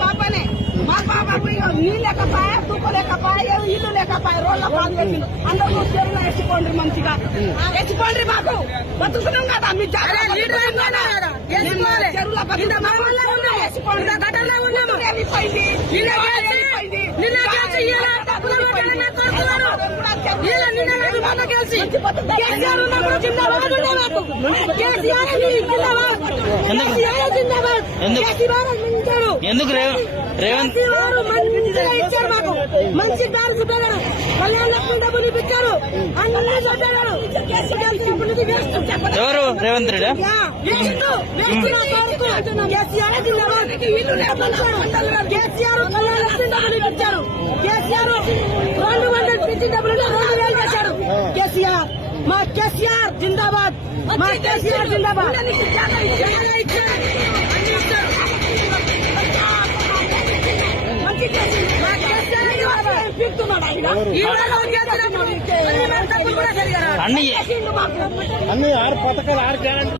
పాపనే మా పాపకు నీళ్ళు లేకపోయా తూపు లేకపోయా ఇల్లు లేకపోయా రోడ్ల పాలు పెట్టిండు అందరూ చెరువులో వేసుకోండి మంచిగా వేసుకోండి మాకు బతుకుతున్నాం కదా మీ ఎందుకు రేవంత్ ఇచ్చారు మాకు మంచి దారి చూపారు కళ్యాణ లక్ష్మి డబ్బులు ఇప్పించారు అన్నీ చెప్పారు. ఎవరు రేవంత్ రెడ్డి కేసీఆర్ కళ్యాణ లక్ష్మి డబ్బులు ఇప్పించారు. కేసీఆర్ 200 పిచ్చి డబ్బులు 2000 చేశారు. కేసీఆర్ మా కేసీఆర్ జిందాబాద్ మా కేసీఆర్ జిందాబాద్. అన్ని 6 పథకాలు 6 గ్యారెంటీ